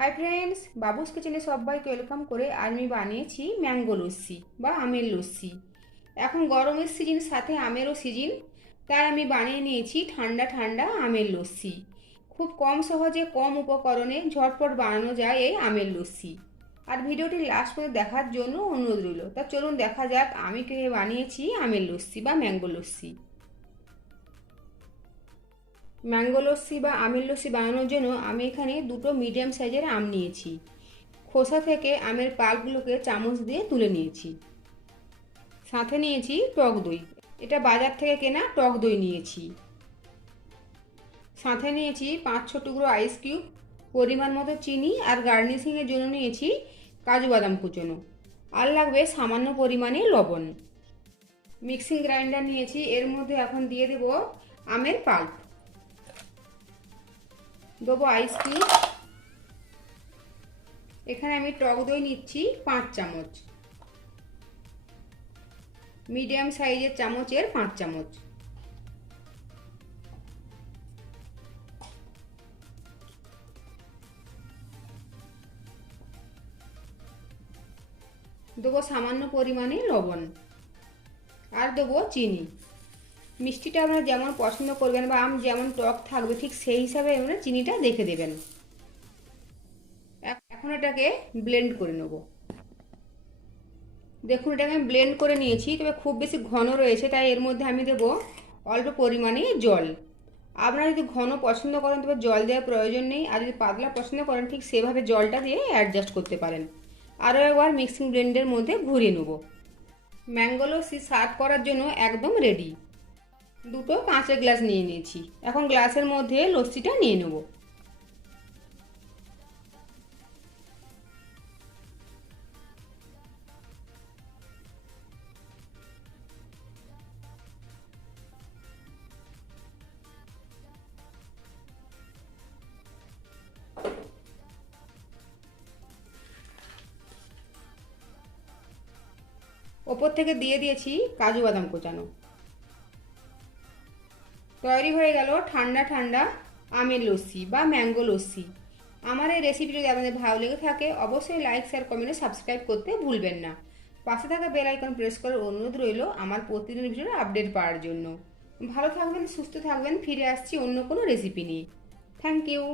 Hi friends, বাবুস কিচেনে সবাইকে welcome করে আজ আমি বানিয়েছি ম্যাঙ্গো লস্যি বা আমের লস্যি। এখন গরমের সিজন, সাথে আমেরও সিজন, তাই আমি বানিয়ে নিয়েছি ঠান্ডা ঠান্ডা আমের লস্যি। খুব কম সহজে কম উপকরণে ঝটপট বানানো যায় এই আমের লস্যি। আর ভিডিওটি লাস্ট পর্যন্ত দেখার জন্য অনুরোধ রইল। তা চলুন দেখা যাক আমি কীভাবে বানিয়েছি আমের লস্যি বা ম্যাঙ্গো লস্যি। ম্যাঙ্গো লস্যি বা আমের লস্যি বানানোর জন্য আমি এখানে দুটো মিডিয়াম সাইজের আম নিয়েছি। খোসা থেকে আমের পাল্পগুলোকে চামচ দিয়ে তুলে নিয়েছি। সাথে নিয়েছি টক দই, এটা বাজার থেকে কেনা টক দই নিয়েছি। সাথে নিয়েছি 5-6 টুকরো আইস কিউব, পরিমাণ মতো চিনি, আর গার্নিশিংয়ের জন্য নিয়েছি কাজু বাদাম কুচোনো, আর লাগবে সামান্য পরিমাণে লবণ। মিক্সিং গ্রাইন্ডার নিয়েছি, এর মধ্যে এখন দিয়ে দেব আমের পাল্প, দেবো আইস কিউব। এখানে আমি টক দই নিচ্ছি 5 চামচ, মিডিয়াম সাইজের চামচের 5 চামচ। দেবো সামান্য পরিমাণে লবণ, আর দেবো চিনি। মিষ্টিটা আপনারা যেমন পছন্দ করবেন বা আম যেমন টক থাকবে ঠিক সেই হিসাবে আপনারা চিনিটা দেখে দেবেন। এখন এটাকে ব্লেন্ড করে নেব। দেখুন, এটাকে আমি ব্লেন্ড করে নিয়েছি, তবে খুব বেশি ঘন রয়েছে, তাই এর মধ্যে আমি দেবো অল্প পরিমাণে জল। আপনারা যদি ঘন পছন্দ করেন তবে জল দেওয়ার প্রয়োজন নেই, আর যদি পাতলা পছন্দ করেন ঠিক সেভাবে জলটা দিয়ে অ্যাডজাস্ট করতে পারেন। আরও একবার মিক্সিং ব্লেন্ডের মধ্যে ঘুরিয়ে নেব। ম্যাঙ্গো লস্যি সার্ভ করার জন্য একদম রেডি। দুটো কাঁচের গ্লাস নিয়ে নিয়েছি, এখন গ্লাসের মধ্যে লস্যিটা নিয়ে নেব। ওপর থেকে দিয়ে দিয়েছি কাজু বাদাম কোচানো। তৈরি হয়ে গেল ঠান্ডা ঠান্ডা আমের লস্যি বা ম্যাঙ্গো লস্যি। আমার এই রেসিপি যদি আপনাদের ভালো লেগে থাকে অবশ্যই লাইক, শেয়ার, কমেন্টে সাবস্ক্রাইব করতে ভুলবেন না। পাশে থাকা বেল আইকন প্রেস করার অনুরোধ রইল আমার প্রতিদিনের ভিডিওর আপডেট পাওয়ার জন্য। ভালো থাকবেন, সুস্থ থাকবেন, ফিরে আসছি অন্য কোনো রেসিপি নিয়ে। Thank you.